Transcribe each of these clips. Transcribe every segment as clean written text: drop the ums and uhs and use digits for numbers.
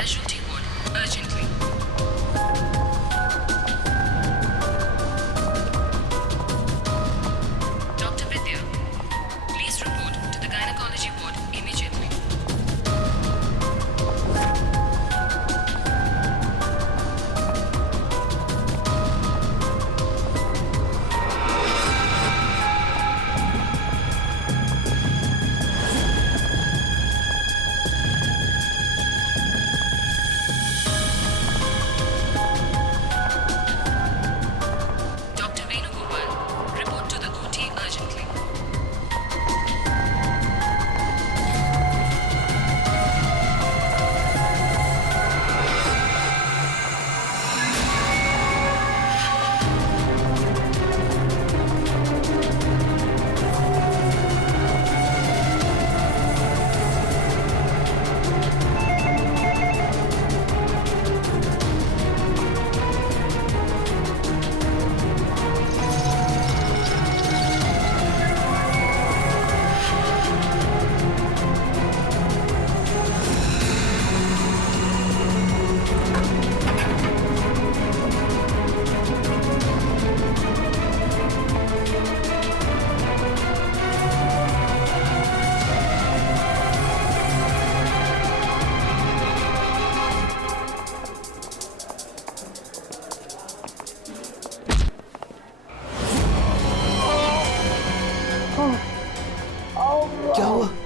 casualty ward urgently. Dr. Vidya, please report to the gynecology ward immediately. Dr. Venugopal, report to the OT urgently.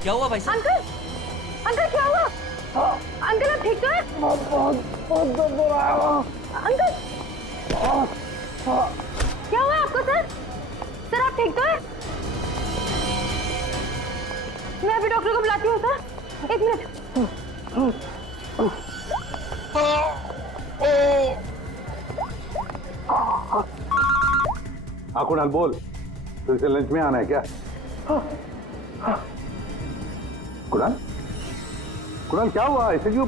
क्या हुआ भाई साहब? Uncle uncle क्या हुआ? Uncle आप ठीक तो है? बहुत दर्द हो रहा है अंकल। क्या हुआ आपको सर? सर आप ठीक तो है? मैं अभी डॉक्टर को बुलाती हूँ सर, एक मिनट। हाँ कुणाल बोल, फिर से लंच में आना है क्या? कुणाल कुणाल क्या हुआ? ऐसे क्यों?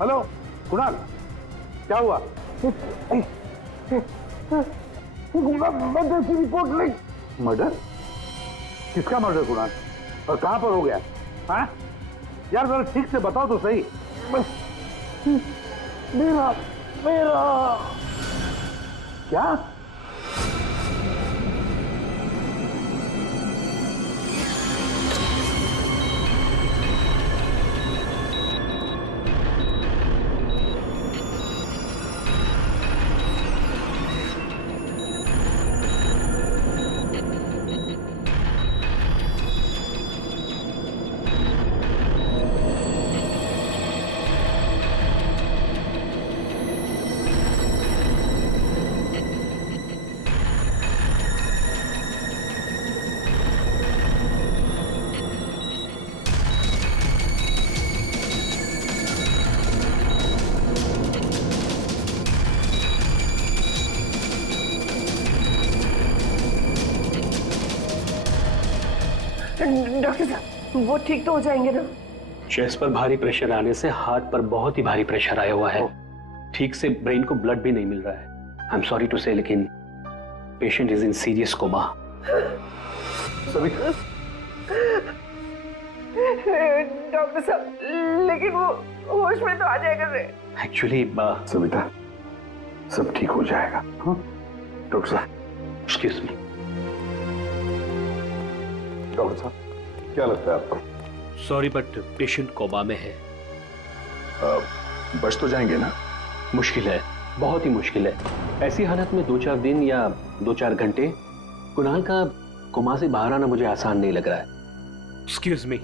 हेलो कुणाल क्या हुआ? मर्डर की रिपोर्ट लिख। मर्डर? किसका मर्डर कुणाल? और कहां पर हो गया? हाँ यार जरा ठीक से बताओ तो सही। मेरा क्या? डॉक्टर साहब वो ठीक तो हो जाएंगे ना? चेस्ट पर भारी प्रेशर आने से हार्ट पर बहुत ही भारी प्रेशर आया हुआ है। ठीक से ब्रेन को ब्लड भी नहीं मिल रहा है। I am sorry to say, लेकिन patient is in serious coma. Doctor साहब लेकिन वो होश में तो आ जाएगा रे। एक्चुअली सविता सब ठीक हो जाएगा। डॉक्टर साहब एक्सक्यूज मी। डॉक्टर साहब क्या लगता है आपको? सॉरी बट पेशेंट कोमा में है। बच तो जाएंगे ना? मुश्किल है, बहुत ही मुश्किल है। ऐसी हालत में 2-4 दिन या 2-4 घंटे कुणाल का कोमा से बाहर आना मुझे आसान नहीं लग रहा है। Excuse me.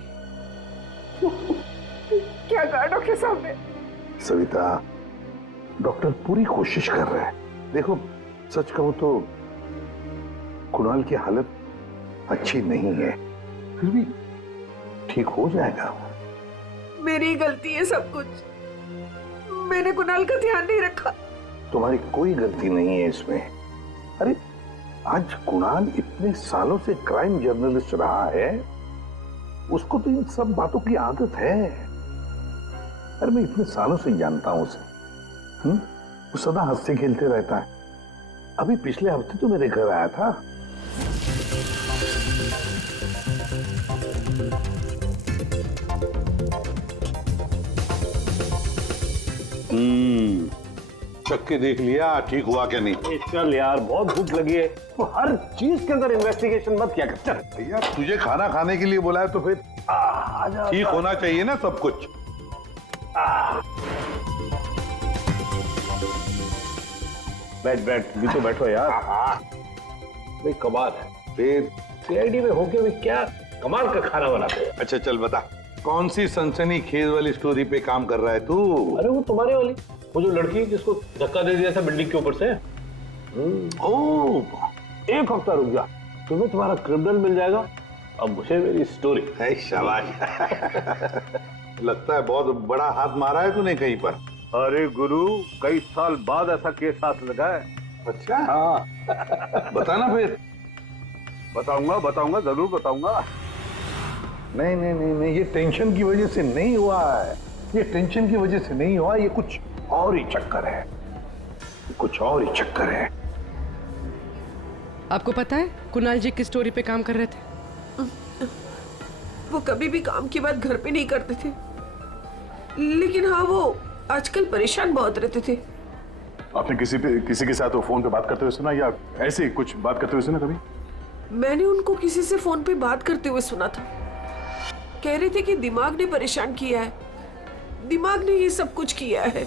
क्या कहा डॉक्टर साहब ने? सविता डॉक्टर पूरी कोशिश कर रहे हैं। देखो सच कहूं तो कुणाल की हालत अच्छी नहीं है, फिर भी ठीक हो जाएगा। मेरी गलती है सब कुछ, मैंने कुणाल का ध्यान नहीं रखा। तुम्हारी कोई गलती नहीं है इसमें। अरे आज कुणाल इतने सालों से क्राइम जर्नलिस्ट रहा है, उसको तो इन सब बातों की आदत है। अरे मैं इतने सालों से जानता हूं उसे। वो सदा हंसते खेलते रहता है। अभी पिछले हफ्ते तो मेरे घर आया था। चख के देख लिया ठीक हुआ क्या नहीं? चल यार, बहुत भूख लगी है, तो हर चीज के अंदर इन्वेस्टिगेशन मत किया कर। चल भैया तुझे खाना खाने के लिए बोला है तो फिर आजा। ठीक होना चाहिए ना सब कुछ। बैठ भी तो बैठो यार। भाई कमाल है फिर। सीआईडी में होके भी क्या कमाल का खाना बनाते हैं। अच्छा चल बता, कौन सी सनसनी खेज वाली स्टोरी पे काम कर रहा है तू? अरे वो तुम्हारे वाली, वो जो लड़की जिसको धक्का दे दिया था बिल्डिंग के ऊपर से। ओह, एक हफ्ता रुक जा, तुम्हें तुम्हारा क्रिमिनल मिल जाएगा, अब मुझे मेरी स्टोरी। है शाबाश। लगता है बहुत बड़ा हाथ मारा है तूने कहीं पर। अरे गुरु, कई साल बाद ऐसा केस हाथ लगा है। अच्छा हाँ बताना फिर। बताऊंगा, जरूर बताऊंगा। नहीं नहीं नहीं नहीं, ये टेंशन की वजह से नहीं हुआ है, ये टेंशन की वजह से नहीं हुआ, ये कुछ और ही चक्कर है, कुछ और ही चक्कर है। आपको पता है कुणाल जी किस स्टोरी पे काम कर रहे थे? वो कभी भी काम की बात घर पे नहीं करते थे, लेकिन हाँ वो आजकल परेशान बहुत रहते थे। आपने किसी के साथ वो फोन पे बात करते हुए सुना या ऐसे ही कुछ बात करते हुए सुना कभी? मैंने उनको किसी से फोन पे बात करते हुए सुना था। कह रहे थे कि दिमाग ने परेशान किया है, दिमाग ने ये सब कुछ किया है।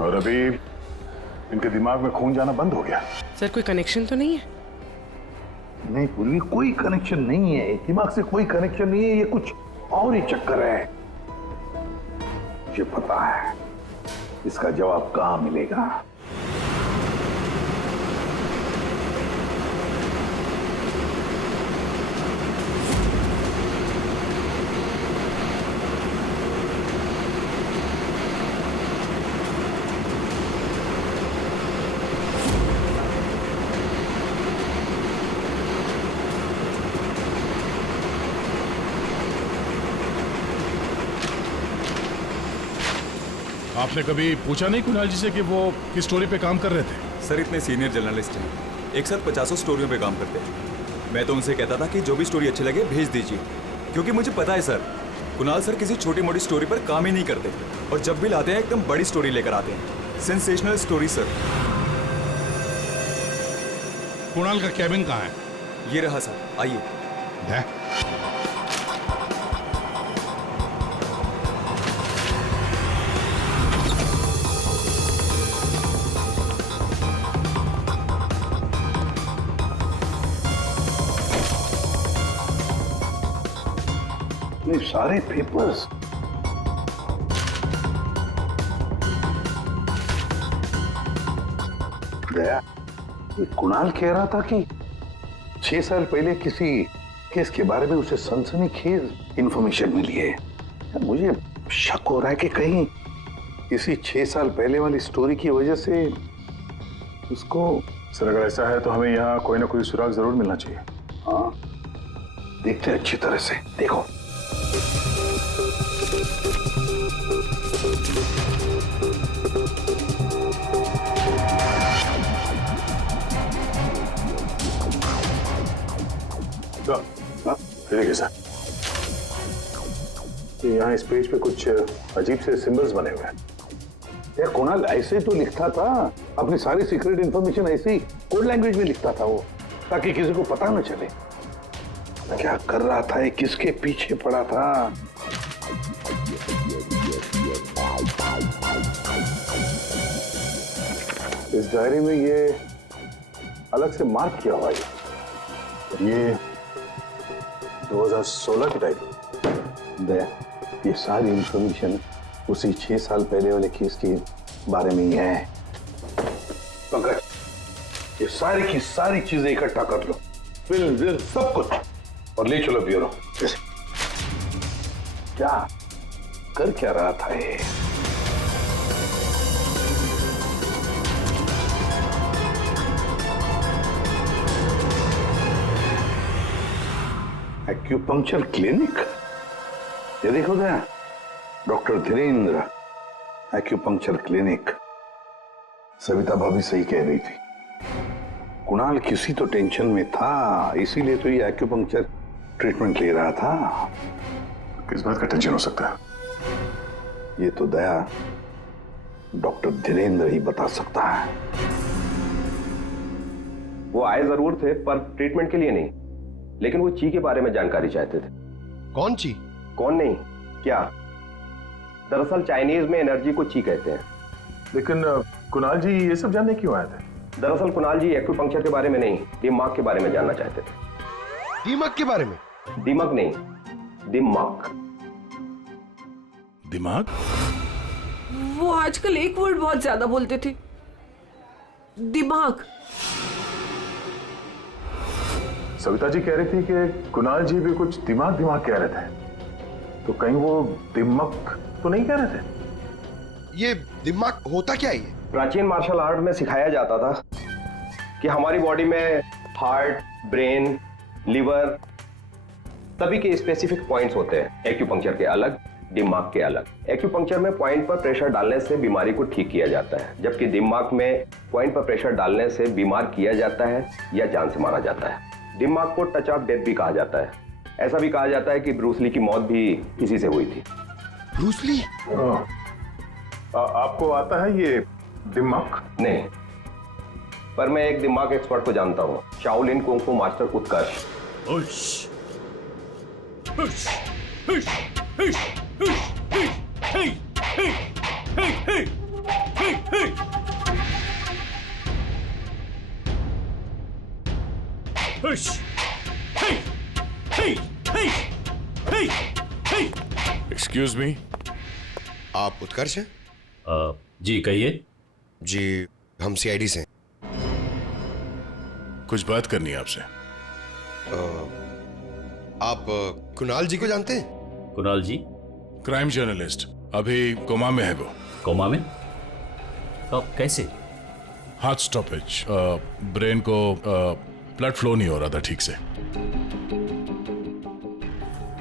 और अभी इनके दिमाग में खून जाना बंद हो गया। सर कोई कनेक्शन तो नहीं है? नहीं पूर्वी, कोई कनेक्शन नहीं है, दिमाग से कोई कनेक्शन नहीं है, ये कुछ और ही चक्कर है। मुझे पता है इसका जवाब कहां मिलेगा। आपने कभी पूछा नहीं कुणाल जी से कि वो किस स्टोरी पे काम कर रहे थे? सर इतने सीनियर जर्नलिस्ट हैं, एक साथ 50 स्टोरियों पे काम करते हैं। मैं तो उनसे कहता था कि जो भी स्टोरी अच्छी लगे भेज दीजिए, क्योंकि मुझे पता है सर, कुणाल सर किसी छोटी मोटी स्टोरी पर काम ही नहीं करते, और जब भी लाते हैं एकदम बड़ी स्टोरी लेकर आते हैं, सेंसेशनल स्टोरी सर। कुणाल का कैबिन कहाँ है? ये रहा सर, आइए। है? ये सारे पेपर्स दया, ये कुणाल कह रहा था कि 6 साल पहले किसी केस के बारे में उसे सनसनीखेज इंफॉर्मेशन मिली है। मुझे शक हो रहा है कि कहीं इसी 6 साल पहले वाली स्टोरी की वजह से उसको। सर अगर ऐसा है तो हमें यहाँ कोई ना कोई सुराग जरूर मिलना चाहिए। हाँ देखते हैं अच्छी तरह से, देखो। देखिए सर, यहाँ इस पेज पे कुछ अजीब से सिंबल्स बने हुए हैं। यार कुणाल ऐसे तो लिखता था, अपनी सारी सीक्रेट इंफॉर्मेशन ऐसे ही कोड लैंग्वेज में लिखता था वो, ताकि किसी को पता न चले क्या कर रहा था, ये किसके पीछे पड़ा था। इस डायरी में ये अलग से मार्क किया हुआ है, ये 2016 की डायरी। ये सारी इंफॉर्मेशन उसी 6 साल पहले वाले केस के बारे में ही है। पंकज, ये सारी की सारी चीजें इकट्ठा कर लो, फिल्म सब कुछ, और ले चलो ब्यूरो। क्या कर क्या रहा था ये? एक्यूपंक्चर क्लिनिक, ये देखो क्या, doctor Dhirendra acupuncture clinic. Savita भाभी सही कह रही थी, कुणाल किसी तो टेंशन में था, इसीलिए तो ये एक्यूपंक्चर ट्रीटमेंट ले रहा था। किस बात का टेंशन हो सकता है? ये तो दया डॉक्टर धीरेन्द्र ही बता सकता है। वो आए जरूर थे पर ट्रीटमेंट के लिए नहीं, लेकिन वो ची के बारे में जानकारी चाहते थे। कौन ची? कौन नहीं, क्या? दरअसल चाइनीज में एनर्जी को ची कहते हैं। लेकिन कुणाल जी ये सब जानने क्यों आए थे? दरअसल कुणाल जी एक्यूपंक्चर के बारे में नहीं, दिमाग के बारे में जानना चाहते थे। दिमाग के बारे में? दिमाग नहीं, दिमाग। दिमाग? वो आजकल एक वर्ड बहुत ज्यादा बोलते थे, दिमाग। सविता जी कह रही थी कि कुणाल जी भी कुछ दिमाग दिमाग कह रहे थे, तो कहीं वो दिमाग तो नहीं कह रहे थे? ये दिमाग होता क्या है? प्राचीन मार्शल आर्ट में सिखाया जाता था कि हमारी बॉडी में हार्ट, ब्रेन, लिवर सभी के स्पेसिफिक पॉइंट्स होते हैं। एक्यूपंक्चर के अलग, दिमाग के अलग। एक्यूपंक्चर में पॉइंट पर प्रेशर डालने से बीमारी को ठीक किया जाता है, जबकि दिमाग में पॉइंट पर प्रेशर डालने से बीमार किया जाता है या जान से मारा जाता है। दिमाग को टच ऑफ डेथ भी कहा जाता है। ऐसा भी कहा जाता है कि ब्रूस ली की मौत भी इसी से हुई थी। Bruce Lee? आपको आता है ये दिमाग? नहीं, पर मैं एक दिमाग एक्सपर्ट को जानता हूँ, शाओलिन कुंग फू मास्टर उत्कर्ष। एक्सक्यूज मी, आप उत्कर्ष हैं? जी कहिए। जी, हम सीआईडी से हैं। कुछ बात करनी है आपसे। आप कुणाल जी को जानते हैं? कुणाल जी? क्राइम जर्नलिस्ट, अभी कोमा में है वो। कोमा में? कब, कैसे? हार्ट स्टॉपेज, ब्रेन को ब्लड फ्लो नहीं हो रहा था ठीक से।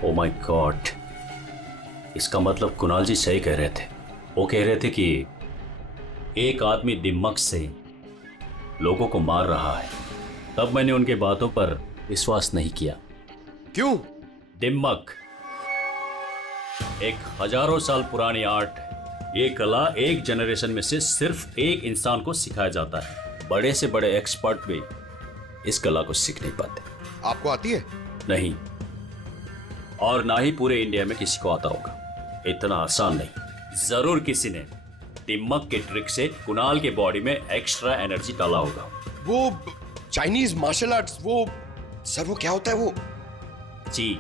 ओ माय गॉड, इसका मतलब कुणाल जी सही कह रहे थे। वो कह रहे थे कि एक आदमी दिमाग से लोगों को मार रहा है। तब मैंने उनके बातों पर विश्वास नहीं किया। क्यों? दिमाग एक हजारों साल पुरानी आर्ट है। ये कला एक जनरेशन में से सिर्फ एक इंसान को सिखाया जाता है। बड़े से बड़े एक्सपर्ट भी इस कला को सीख नहीं पाते। आपको आती है? नहीं, और ना ही पूरे इंडिया में किसी को आता होगा। इतना आसान नहीं। जरूर किसी ने दिमाग के ट्रिक से कुणाल के बॉडी में एक्स्ट्रा एनर्जी डाला होगा। वो चाइनीज मार्शल आर्ट्स, वो सर वो क्या होता है वो? ची।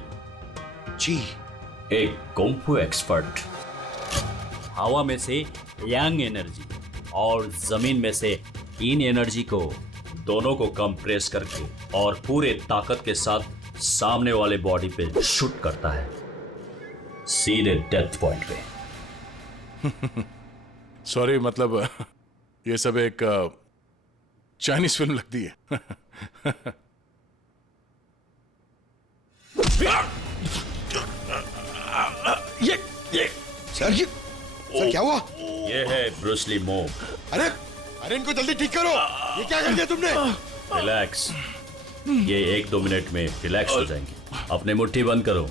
ची? एक कुंफू एक्सपर्ट हवा में से यांग एनर्जी और जमीन में से इन एनर्जी को दोनों को कंप्रेस करके और पूरे ताकत के साथ सामने वाले बॉडी पे शूट करता है, सीधे डेथ पॉइंट पे। सॉरी, मतलब ये सब एक चाइनीज फिल्म लगती है। ये सर क्या हुआ? ये है ब्रूस ली मूव। अरे इनको जल्दी ठीक करो। ये क्या कर दिया तुमने? रिलैक्स, ये 1-2 मिनट में रिलैक्स हो जाएंगे। अपने मुट्ठी बंद करो।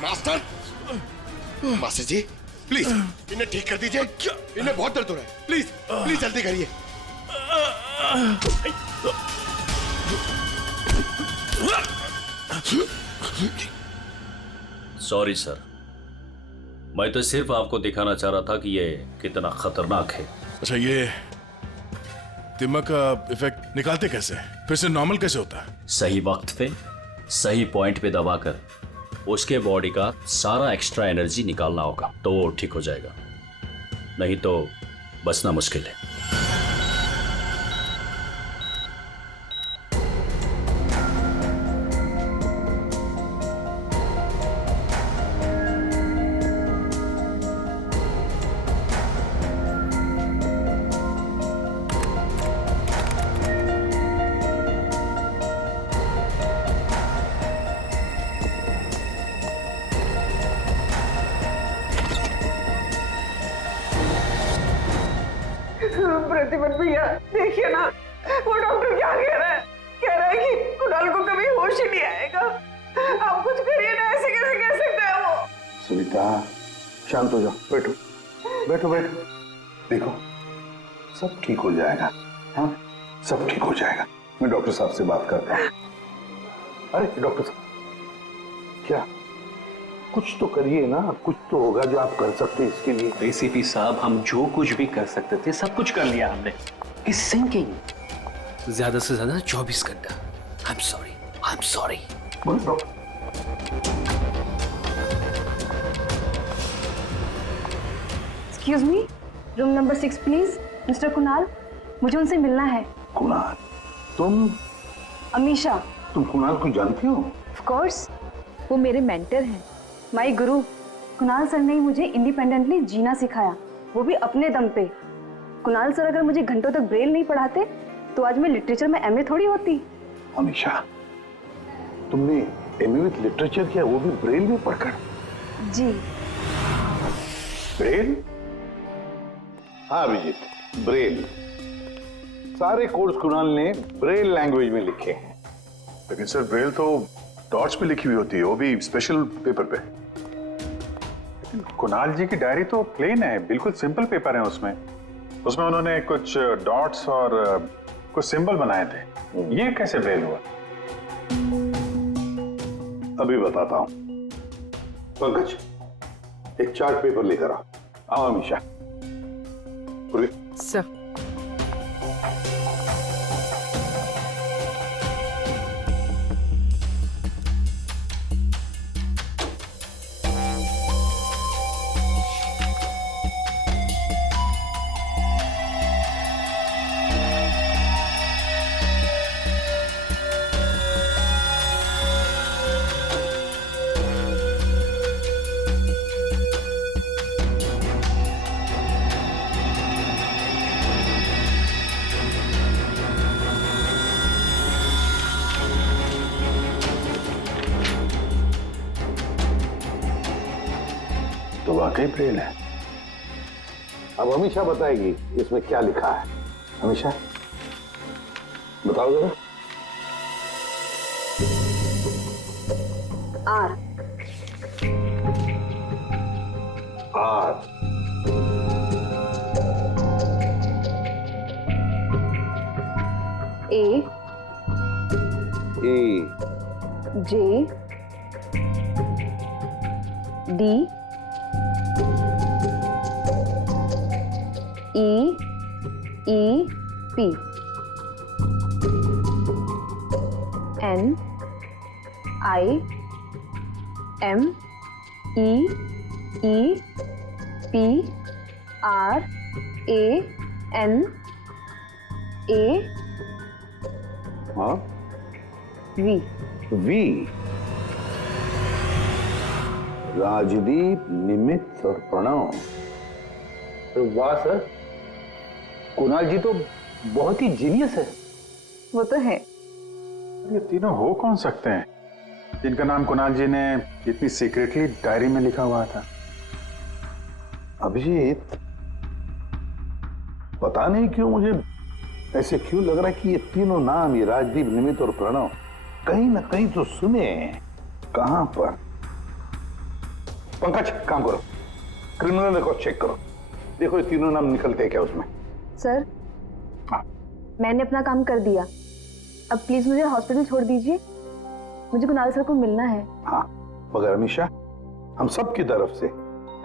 मास्टर जी प्लीज इन्हें ठीक कर दीजिए। इन्हें बहुत दर्द हो रहा है। प्लीज प्लीज जल्दी करिए। सॉरी सर, मैं तो सिर्फ आपको दिखाना चाह रहा था कि ये कितना खतरनाक है। अच्छा, ये दिमाग का इफेक्ट निकालते कैसे? फिर से नॉर्मल कैसे होता है? सही वक्त पे सही पॉइंट पे दबाकर उसके बॉडी का सारा एक्स्ट्रा एनर्जी निकालना होगा, तो वो ठीक हो जाएगा। नहीं तो बचना मुश्किल है। प्रतिपन भैया देखिए ना, वो डॉक्टर क्या कह रहा है? कह रहा है कि कुणाल को कभी होश ही नहीं आएगा। आप कुछ करिए ना, ऐसे कैसे कह सकते हैं वो? सविता शांत हो जाओ, बैठो बैठो बैठो। देखो सब ठीक हो जाएगा, हाँ सब ठीक हो जाएगा। मैं डॉक्टर साहब से बात करता हूँ। अरे डॉक्टर साहब क्या, कुछ तो करिए ना, कुछ तो होगा जो आप कर सकते हैं इसके लिए। एसीपी साहब, हम जो कुछ भी कर सकते थे सब कुछ कर लिया हमने। इस सिंकिंग ज्यादा से ज्यादा 24 घंटा। I am sorry. Excuse me, room number 6 please. Mister Kunal, मुझे उनसे मिलना है। कुणाल? तुम? अमीशा। तुम कुणाल को जानती हो? ऑफ कोर्स, वो मेरे मेंटर हैं, माय गुरु। कुणाल सर ने ही मुझे इंडिपेंडेंटली जीना सिखाया, वो भी अपने दम पे। कुणाल सर अगर मुझे घंटों तक ब्रेल नहीं पढ़ाते तो आज मैं लिटरेचर में एमए थोड़ी होती। अमीशा, तुमने एमए विद लिटरेचर किया, वो भी ब्रेल में पढ़कर? जी। ब्रेल? हाँ अभिजीत, ब्रेल। सारे कोर्स कुणाल ने ब्रेल लैंग्वेज में लिखे हैं। लेकिन सर ब्रेल तो डॉट्स पे लिखी हुई होती है, वो भी स्पेशल पेपर पे। लेकिन कुणाल जी की डायरी तो प्लेन है, बिल्कुल सिंपल पेपर है उसमें उन्होंने कुछ डॉट्स और कुछ सिंबल बनाए थे। ये कैसे ब्रेल हुआ? अभी बताता हूं। पंकज, एक चार्ट पेपर लेकर आओ अमीशा। सर। तो वाकई ब्रेल है। अब अमीशा बताएगी इसमें क्या लिखा है। अमीशा बताओ जरा। R. R. A. A. J. D. P N I M E P R A N A हाँ V राजदीप, निमित और प्रणव। वाह सर, कुणाल जी तो बहुत ही जीनियस है। वो तो है। ये तीनों हो कौन सकते हैं जिनका नाम कुणाल जी ने इतनी सीक्रेटली डायरी में लिखा हुआ था? अभिजीत, पता नहीं क्यों मुझे ऐसे क्यों लग रहा है कि ये तीनों नाम, ये राजदीप, निमित और प्रणव, कहीं ना कहीं तो सुने हैं। कहां पर? पंकज काम करो, क्रिमिनल रिकॉर्ड चेक करो, देखो ये तीनों नाम निकलते हैं क्या उसमें। सर, मैंने अपना काम कर दिया, अब प्लीज मुझे हॉस्पिटल छोड़ दीजिए, मुझे कुणाल सर को मिलना है। हाँ, मगर अमीशा, हम सब की तरफ से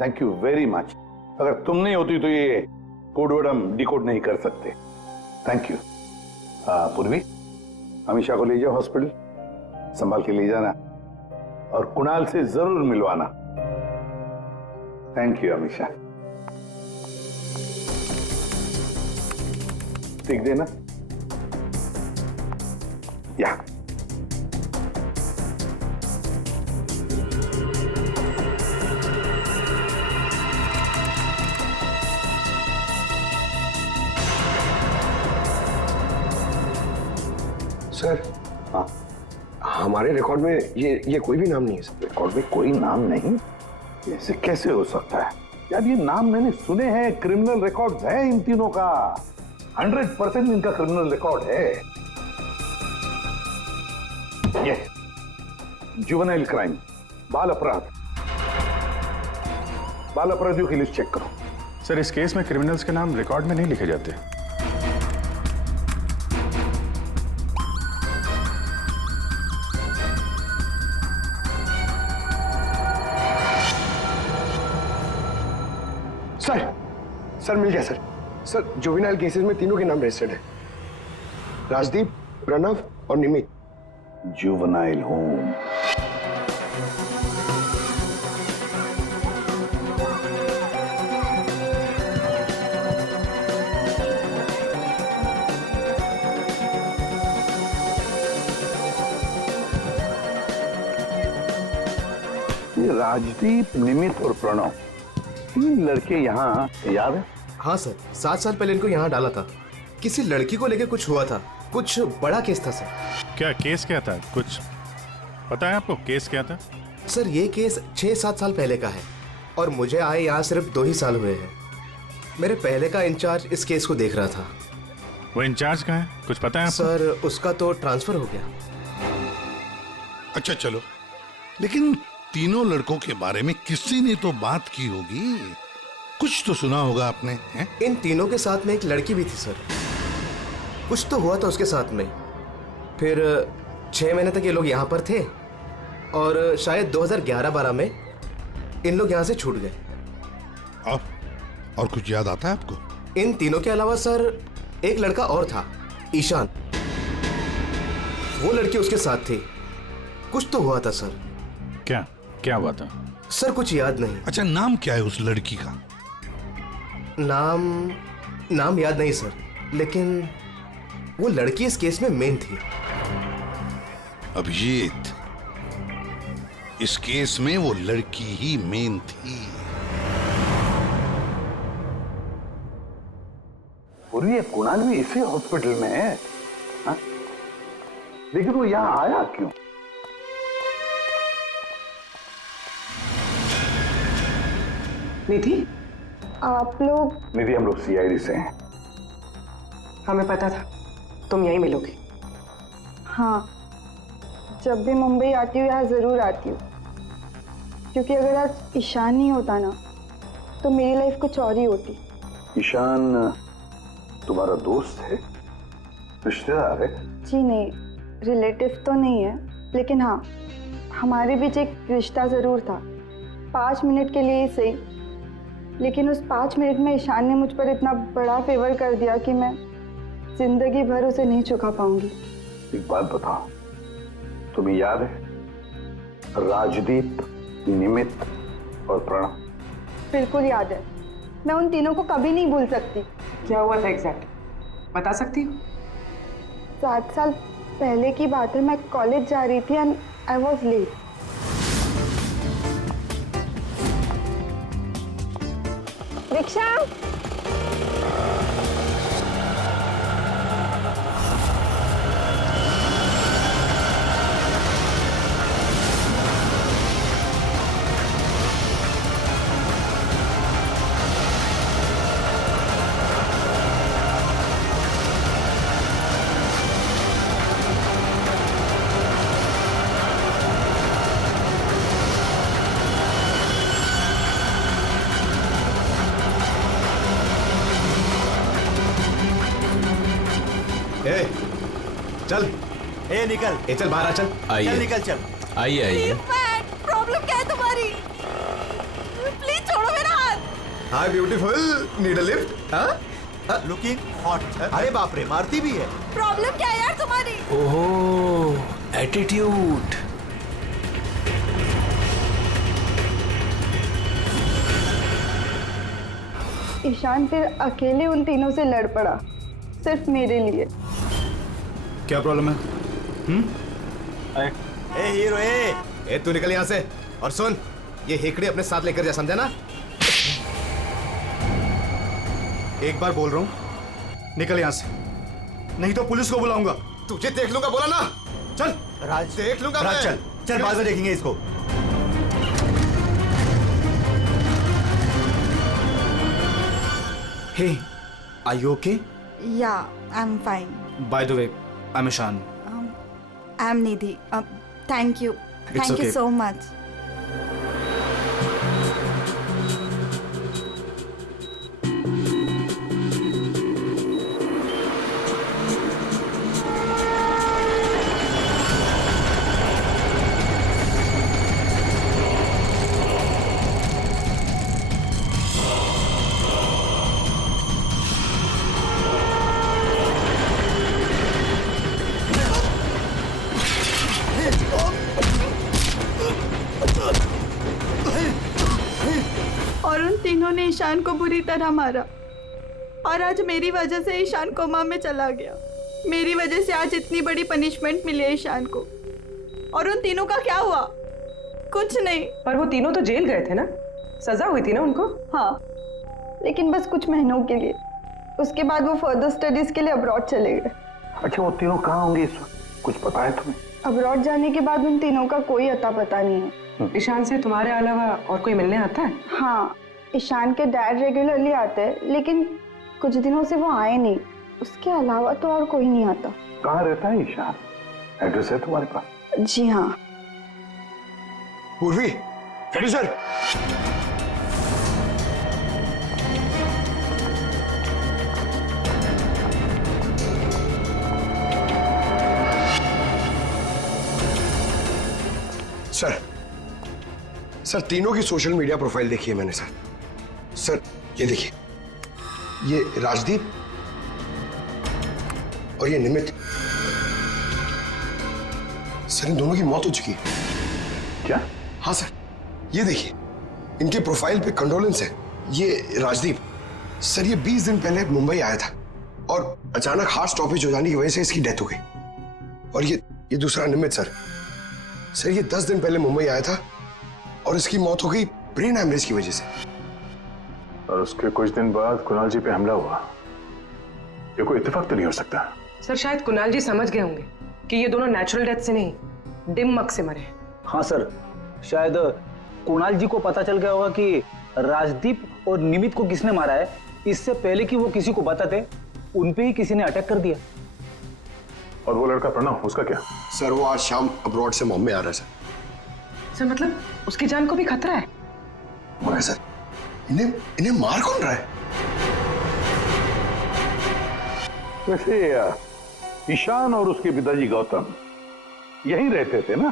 थैंक यू वेरी मच। अगर तुम नहीं होती तो ये कोडवर्ड हम डिकोड नहीं कर सकते। Thank you. पूर्वी, अमीशा को ले जाओ हॉस्पिटल, संभाल के ले जाना और कुणाल से जरूर मिलवाना। Thank you Amisha. ठीक देना या। सर, हाँ, हमारे रिकॉर्ड में ये कोई भी नाम नहीं है सर। रिकॉर्ड में कोई नाम नहीं? ऐसे कैसे हो सकता है यार? ये नाम मैंने सुने हैं, क्रिमिनल रिकॉर्ड है इन तीनों का, 100% इनका क्रिमिनल रिकॉर्ड है। ये जुवेनाइल क्राइम, बाल अपराध। बाल अपराधियों की लिस्ट चेक करो। सर, इस केस में क्रिमिनल्स के नाम रिकॉर्ड में नहीं लिखे जाते। सर मिल गया सर। सर जुवेनाइल केसेस में तीनों के नाम रजिस्टर्ड है, राजदीप, प्रणव और निमित। Juvenile home. ये राजदीप, निमित और प्रणव, तीन लड़के यहाँ याद है? हाँ सर, 7 साल पहले इनको यहाँ डाला था। किसी लड़की को लेकर कुछ हुआ था, कुछ बड़ा केस था सर। क्या केस क्या था? कुछ पता है आपको केस क्या था? सर ये केस 6-7 साल पहले का है और मुझे आए यहाँ सिर्फ 2 ही साल हुए हैं। मेरे पहले का इंचार्ज इस केस को देख रहा था। वो इंचार्ज कहाँ है? कुछ पता है आपको? सर उसका तो ट्रांसफर हो गया। अच्छा चलो, लेकिन तीनों लड़कों के बारे में किसी ने तो बात की होगी, कुछ तो सुना होगा आपने, हैं? इन तीनों के साथ में एक लड़की भी थी सर, कुछ तो हुआ था उसके साथ में। फिर 6 महीने तक ये लोग यहाँ पर थे और शायद 2011-12 में इन लोग यहाँ से छूट गए। और कुछ याद आता है आपको? इन तीनों के अलावा सर एक लड़का और था, ईशान। वो लड़की उसके साथ थी। कुछ तो हुआ था सर। क्या हुआ था? सर कुछ याद नहीं। अच्छा, नाम क्या है उस लड़की का? नाम याद नहीं सर, लेकिन वो लड़की इस केस में मेन थी। अभिजीत, इस केस में वो लड़की ही मेन थी। और ये कुणाल भी इसी हॉस्पिटल में है, हा? लेकिन वो यहाँ आया क्यों? निधि, आप लोग? निधि, हम लोग सीआईडी से हैं। हमें पता था तुम यहीं मिलोगे। हाँ, जब भी मुंबई आती हूँ यहाँ जरूर आती हूँ, क्योंकि अगर आज ईशान नहीं होता ना तो मेरी लाइफ कुछ और ही होती। ईशान तुम्हारा दोस्त है, रिश्तेदार है? जी नहीं, रिलेटिव तो नहीं है, लेकिन हाँ हमारे बीच एक रिश्ता ज़रूर था, 5 मिनट के लिए ही सही। लेकिन उस 5 मिनट में ईशान ने मुझ पर इतना बड़ा फेवर कर दिया कि मैं जिंदगी भर उसे नहीं चुका पाऊंगी। एक बात बताओ, तुम्हें याद है राजदीप, निमित और प्रणव? बिल्कुल याद है, मैं उन तीनों को कभी नहीं भूल सकती। क्या हुआ था एग्जैक्ट बता सकती हो? 7 साल पहले की बात है, मैं कॉलेज जा रही थी and I was late. Rickshaw! चल निकल। चल बाहर आ, चल। चल निकल, चल। आइए। प्रॉब्लम क्या है तुम्हारी? प्लीज छोड़ो मेरा हाथ। Hi beautiful, need a lift? हाँ? Looking hot. अरे बाप रे, मारती भी है। प्रॉब्लम क्या है यार तुम्हारी? ओहो, एटीट्यूड। ईशान फिर अकेले उन तीनों से लड़ पड़ा, सिर्फ मेरे लिए। क्या प्रॉब्लम है? हीरो, तू निकल यहाँ से। और सुन, ये हेकड़ी अपने साथ लेकर जा, समझा ना? एक बार बोल रहा हूँ, निकल यहाँ से, नहीं तो पुलिस को बुलाऊंगा। तुझे देख लूंगा, बोला ना? चल राज, देख लूंगा राज, चल चल, बाद में देखेंगे इसको। Hey, are you okay? Yeah, I'm fine. By the way, I'm Ishan. I'm Nidhi. Thank you. Thank you so much. और उन तीनों ने ईशान को बुरी तरह मारा और आज मेरी वजह से ईशान कोमा में चला गया। मेरी वजह से आज इतनी बड़ी पनिशमेंट मिली है ईशान को। और उन तीनों का क्या हुआ? कुछ नहीं। पर वो तीनों तो जेल गए थे ना, सजा हुई थी ना उनको। हाँ, लेकिन बस कुछ महीनों के लिए। उसके बाद वो फर्दर स्टडीज के लिए अब्रॉड चले गए। अच्छा, वो तीनों कहाँ होंगे इस वक्त? कुछ पता है तुम्हें? अब्रॉड जाने के बाद उन तीनों का कोई अता पता नहीं है। ईशान से तुम्हारे अलावा और कोई मिलने आता है? हाँ, ईशान के डैड रेगुलरली आते हैं, लेकिन कुछ दिनों से वो आए नहीं। उसके अलावा तो और कोई नहीं आता। कहाँ रहता है ईशान? एड्रेस है तुम्हारे पास? जी हाँ। पूर्वी, सर। सर, तीनों की सोशल मीडिया प्रोफाइल देखी है मैंने सर। सर, ये देखिए, ये राजदीप और ये निमित। सर, इन दोनों की मौत हो चुकी है। क्या? हाँ सर, ये देखिए, इनके प्रोफाइल पे कंडोलेंस है। ये राजदीप सर, ये 20 दिन पहले मुंबई आया था और अचानक हार्ट स्टॉपेज हो जाने की वजह से इसकी डेथ हो गई। और ये दूसरा निमित सर, ये 10 दिन पहले मुंबई आया था और इसकी मौत हो गई ब्रेन हैमरेज की वजह से। और उसके कुछ दिन बाद कुणाल जी पे हमला हुआ। ये कोई इत्तेफाक तो नहीं हो सकता। सर, शायद कुणाल जी समझ गए होंगे कि ये दोनों नेचुरल डेथ से नहीं, दिमाग से मरे। हाँ सर, शायद कुणाल जी को पता चल गया होगा कि राजदीप और निमित को किसने मारा है। इससे पहले कि वो किसी को बताते, उन पे ही किसी ने अटैक कर दिया। और वो लड़का प्रणव, उसका क्या? सर, वो आज शाम अब्रॉड से बॉम्बे आ रहा है सर। सर, मतलब उसकी जान को भी खतरा है? मगर सर, इन्हें मार कौन रहा है? वैसे ईशान और उसके पिताजी गौतम यहीं रहते थे ना?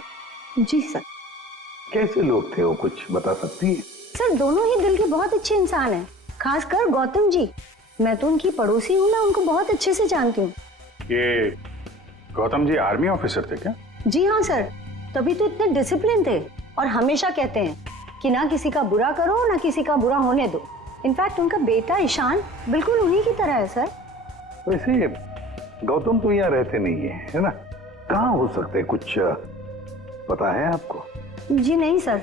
जी सर। कैसे लोग थे वो, कुछ बता सकती है? सर, दोनों ही दिल के बहुत अच्छे इंसान हैं, खासकर गौतम जी। मैं तो उनकी पड़ोसी हूँ, मैं उनको बहुत अच्छे से जानती हूँ। ये गौतम जी आर्मी ऑफिसर थे क्या? जी हाँ सर, तभी तो इतने डिसिप्लिन थे और हमेशा कहते हैं कि ना किसी का बुरा करो, ना किसी का बुरा होने दो। इनफैक्ट उनका बेटा ईशान बिल्कुल उन्हीं की तरह है सर। वैसे गौतम तो यहाँ रहते नहीं है ना? कहाँ हो सकते, कुछ पता है आपको? जी नहीं सर,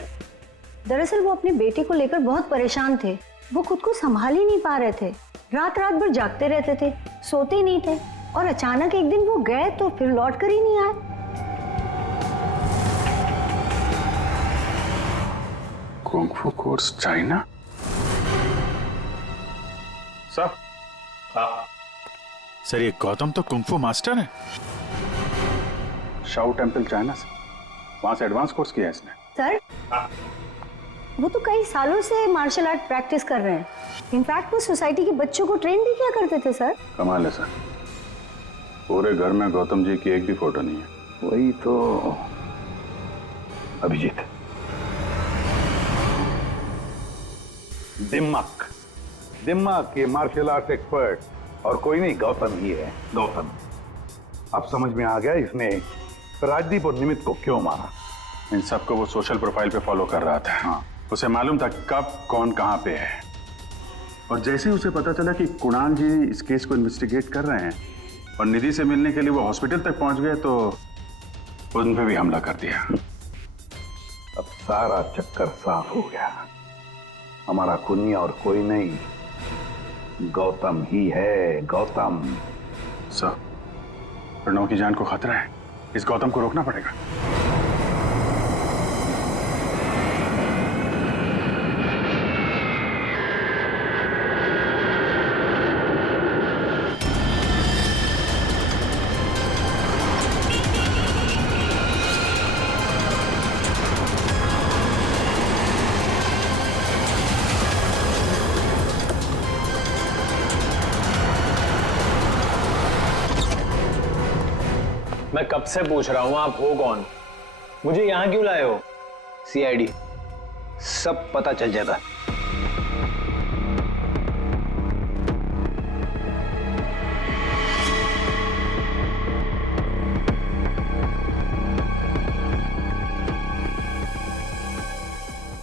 दरअसल वो अपने बेटे को लेकर बहुत परेशान थे। वो खुद को संभाल ही नहीं पा रहे थे, रात रात भर जागते रहते थे, सोते नहीं थे। और अचानक एक दिन वो गए तो फिर लौट कर ही नहीं आए। Kung fu course China? सर? हाँ सर, ये गौतम तो कुंग-फू मास्टर है। शाओ टेम्पल चाइना से, वहां से एडवांस कोर्स किया है इसने। सर, वो तो कई सालों से मार्शल आर्ट प्रैक्टिस कर रहे हैं। इनफैक्ट वो सोसाइटी के बच्चों को ट्रेन भी किया करते थे सर। कमाल है सर, पूरे घर में गौतम जी की एक भी फोटो नहीं है। वही तो। अभिजीत, दिमाग ये मार्शल आर्ट एक्सपर्ट और कोई नहीं, गौतम ही है। गौतम, अब समझ में आ गया इसने राजदीप और निमित को क्यों मारा। इन सबको वो सोशल प्रोफाइल पे फॉलो कर रहा था। हाँ, उसे मालूम था कब कौन कहाँ पे है। और जैसे ही उसे पता चला कि कुणाल जी इस केस को इन्वेस्टिगेट कर रहे हैं और निधि से मिलने के लिए वो हॉस्पिटल तक पहुंच गए, तो उन पे भी हमला कर दिया। अब सारा चक्कर साफ हो गया। हमारा खूनी और कोई नहीं, गौतम ही है। गौतम। सर, प्रणव की जान को खतरा है, इस गौतम को रोकना पड़ेगा। मैं कब से पूछ रहा हूं आप हो कौन, मुझे यहां क्यों लाए हो? सीआईडी, सब पता चल जाएगा।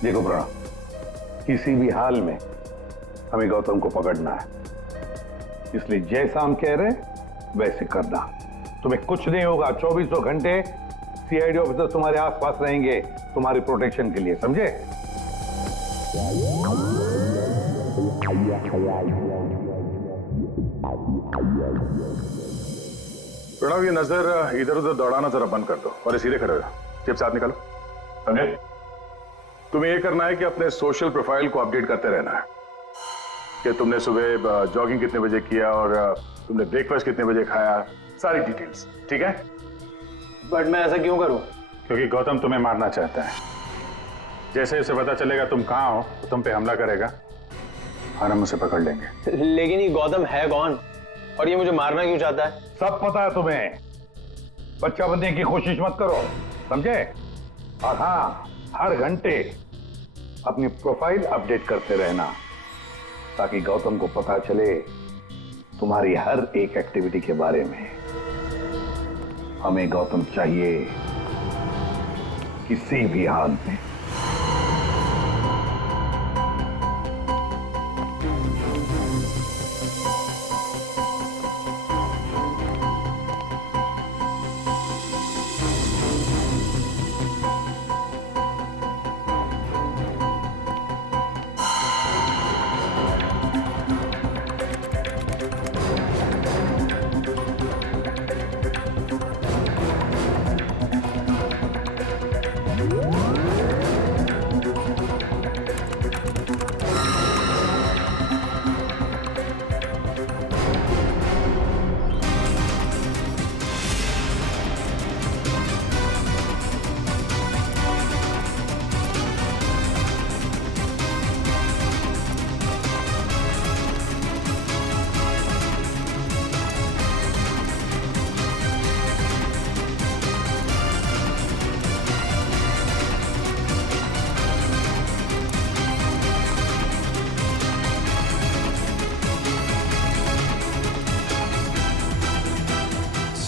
देखो प्रणव, किसी भी हाल में हमें गौतम को पकड़ना है, इसलिए जैसा हम कह रहे हैं वैसे करना। तुम्हें कुछ नहीं होगा, 24 घंटे सीआईडी ऑफिसर तुम्हारे आसपास रहेंगे तुम्हारी प्रोटेक्शन के लिए, समझे? प्रणव, ये नजर इधर उधर दौड़ाना जरा बंद कर दो और सीधे खड़े हो जाओ। चिप साथ निकालो, समझे? तुम्हें ये करना है कि अपने सोशल प्रोफाइल को अपडेट करते रहना है कि तुमने सुबह जॉगिंग कितने बजे किया और तुमने ब्रेकफास्ट कितने बजे खाया, सारी डिटेल्स, ठीक है? बट मैं ऐसा क्यों करूं? क्योंकि गौतम तुम्हें मारना चाहता है। जैसे उसे पता चलेगा तुम कहां हो तो तुम पे हमला करेगा और हम उसे पकड़ लेंगे। लेकिन ये गौतम है कौन और ये मुझे मारना क्यों चाहता है? सब पता है तुम्हें, बच्चा बनने की कोशिश मत करो, समझे? और हाँ, हर घंटे अपनी प्रोफाइल अपडेट करते रहना ताकि गौतम को पता चले तुम्हारी हर एक एक्टिविटी के बारे में। हमें गौतम चाहिए किसी भी हाल में।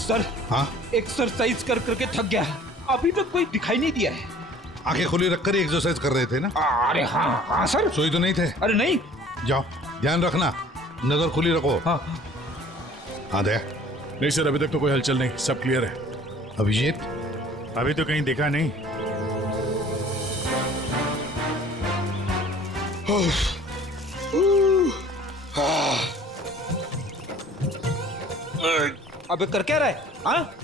सर, हाँ? एक्सरसाइज कर करके थक गया, अभी तक कोई दिखाई नहीं दिया है। आंखें खुली रखकर ही एक्सरसाइज कर रहे थे ना? अरे हाँ हाँ सर। सोई तो नहीं थे? अरे नहीं। जाओ, ध्यान रखना, नजर खुली रखो। हाँ हाँ दे। नहीं सर, अभी तक तो कोई हलचल नहीं, सब क्लियर है। अभिजीत? अभी तो कहीं दिखा नहीं। अबे कर क्या रहा है? हाँ,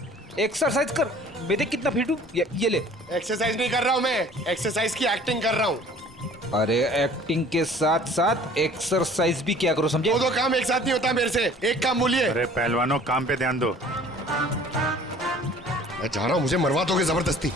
एक्सरसाइज कर। मैं कितना फिट हूँ, ये ले। एक्सरसाइज नहीं कर रहा हूँ मैं, एक्सरसाइज की एक्टिंग कर रहा हूँ। अरे एक्टिंग के साथ साथ एक्सरसाइज भी क्या करो, समझे? दो काम एक साथ नहीं होता मेरे से, एक काम बोलिए। अरे पहलवानों, काम पे ध्यान दो। मैं जा रहा हूँ, मुझे मरवा दोगे जबरदस्ती।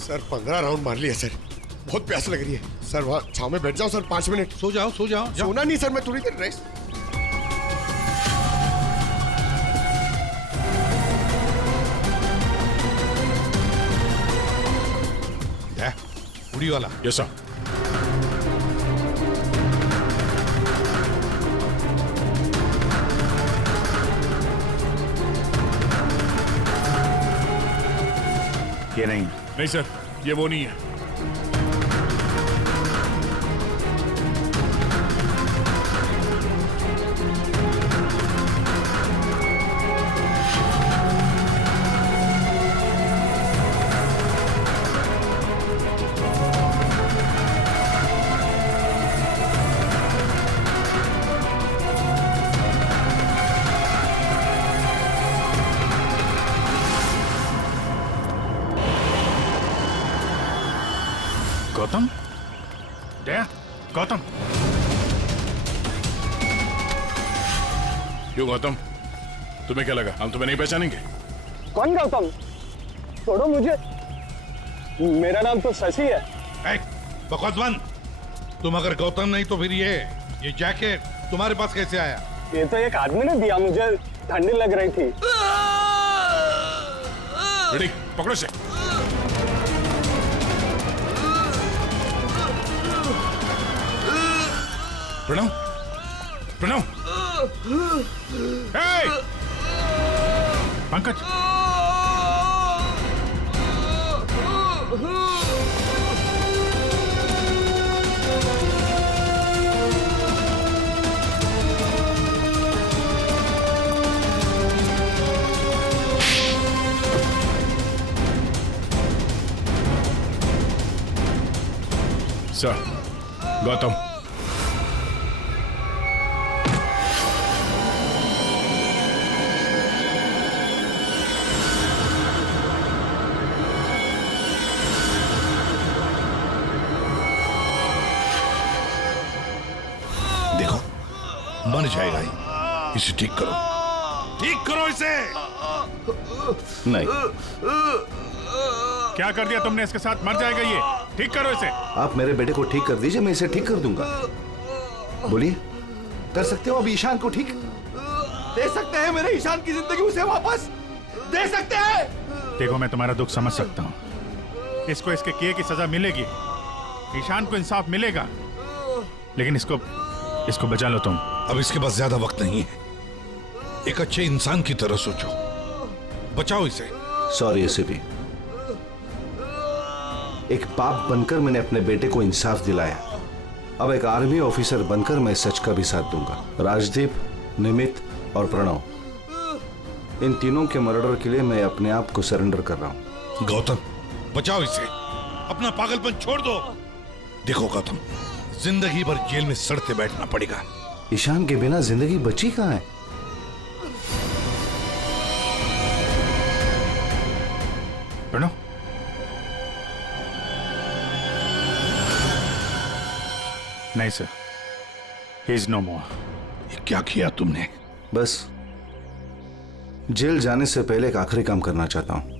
सर 15 राउंड मार लिया सर, बहुत प्यास लग रही है सर। वहाँ छाव में बैठ जाओ सर, 5 मिनट। सो जाओ सो जाओ। सोना नहीं सर, मैं थोड़ी देर रेस्ट। उड़ी वाला। Yes sir. ये नहीं। नहीं सर, ये वो नहीं है। गौतम, दया, गौतम। क्यों गौतम, तुम्हें क्या लगा हम तुम्हें नहीं पहचानेंगे? कौन गौतम? छोड़ो मुझे, मेरा नाम तो शशि है। बकवास बंद। तुम अगर गौतम नहीं तो फिर ये जैकेट तुम्हारे पास कैसे आया? ये तो एक आदमी ने दिया मुझे, ठंडी लग रही थी। पकड़ो से। प्रणव, प्रणव, पंकज, सर, गौतम। देखो, मर जाएगा ही। इसे ठीक करो, ठीक करो इसे। नहीं। क्या कर दिया तुमने इसके साथ? मर जाएगा ये, ठीक करो इसे। आप मेरे बेटे को ठीक कर दीजिए, मैं इसे ठीक कर दूंगा। बोलिए, कर सकते हो अब ईशान को ठीक? दे सकते हैं मेरे ईशान की जिंदगी उसे वापस दे सकते हैं। देखो, मैं तुम्हारा दुख समझ सकता हूँ। इसको इसके किए की सजा मिलेगी, ईशान को इंसाफ मिलेगा, लेकिन इसको बचा लो तुम। अब इसके पास ज्यादा वक्त नहीं है। एक अच्छे इंसान की तरह सोचो, बचाओ इसे। सॉरी एसीपी, एक बाप बनकर मैंने अपने बेटे को इंसाफ दिलाया, अब एक आर्मी ऑफिसर बनकर मैं सच का भी साथ दूंगा। राजदीप, निमित और प्रणव, इन तीनों के मर्डर के लिए मैं अपने आप को सरेंडर कर रहा हूं। गौतम, बचाओ इसे, अपना पागलपन छोड़ दो। देखो गौतम, जिंदगी भर जेल में सड़ते बैठना पड़ेगा। ईशान के बिना जिंदगी बची कहां है? प्रणव, नहीं सर, ही इज नो मोर। क्या किया तुमने? बस जेल जाने से पहले एक आखिरी काम करना चाहता हूं।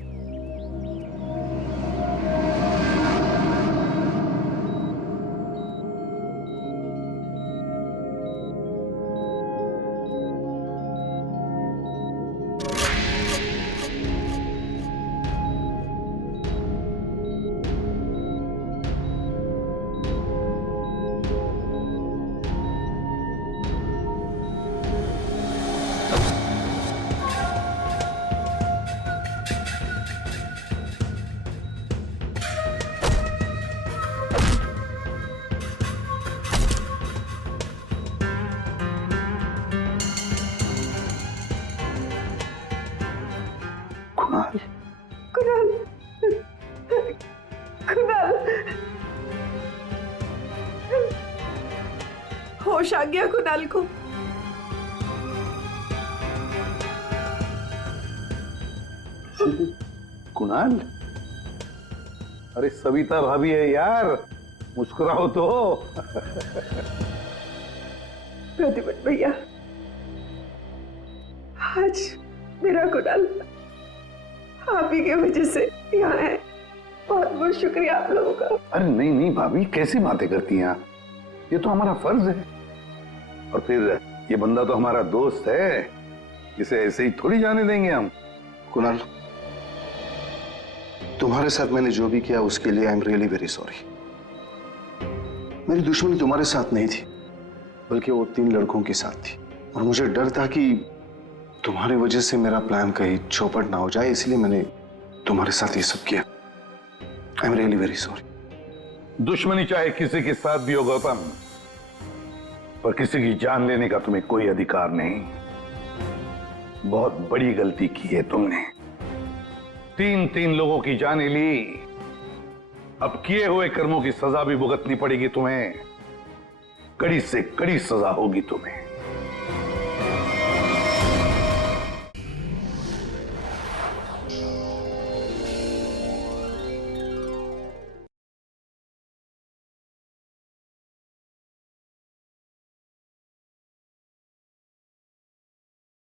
होश आ गया कुणाल को। कुणाल, अरे सविता भाभी है यार, मुस्कुराओ तो। प्रतिपत भैया, आज मेरा कुणाल आप ही की वजह से यहाँ है। बहुत बहुत शुक्रिया आप लोगों का। अरे नहीं नहीं भाभी, कैसी बातें करती हैं आप? ये तो हमारा फर्ज है। और फिर ये बंदा तो हमारा दोस्त है, इसे ऐसे ही थोड़ी जाने देंगे हम। कुणाल, तुम्हारे साथ मैंने जो भी किया उसके लिए I am really very sorry. मेरी दुश्मनी तुम्हारे साथ नहीं थी, बल्कि वो 3 लड़कों के साथ थी, और मुझे डर था कि तुम्हारी वजह से मेरा प्लान कहीं चौपट ना हो जाए, इसलिए मैंने तुम्हारे साथ ये सब किया। I am really very sorry. दुश्मनी चाहे किसी के साथ भी हो गौतम, पर किसी की जान लेने का तुम्हें कोई अधिकार नहीं। बहुत बड़ी गलती की है तुमने। 3 लोगों की जानें ली, अब किए हुए कर्मों की सजा भी भुगतनी पड़ेगी तुम्हें। कड़ी से कड़ी सजा होगी तुम्हें।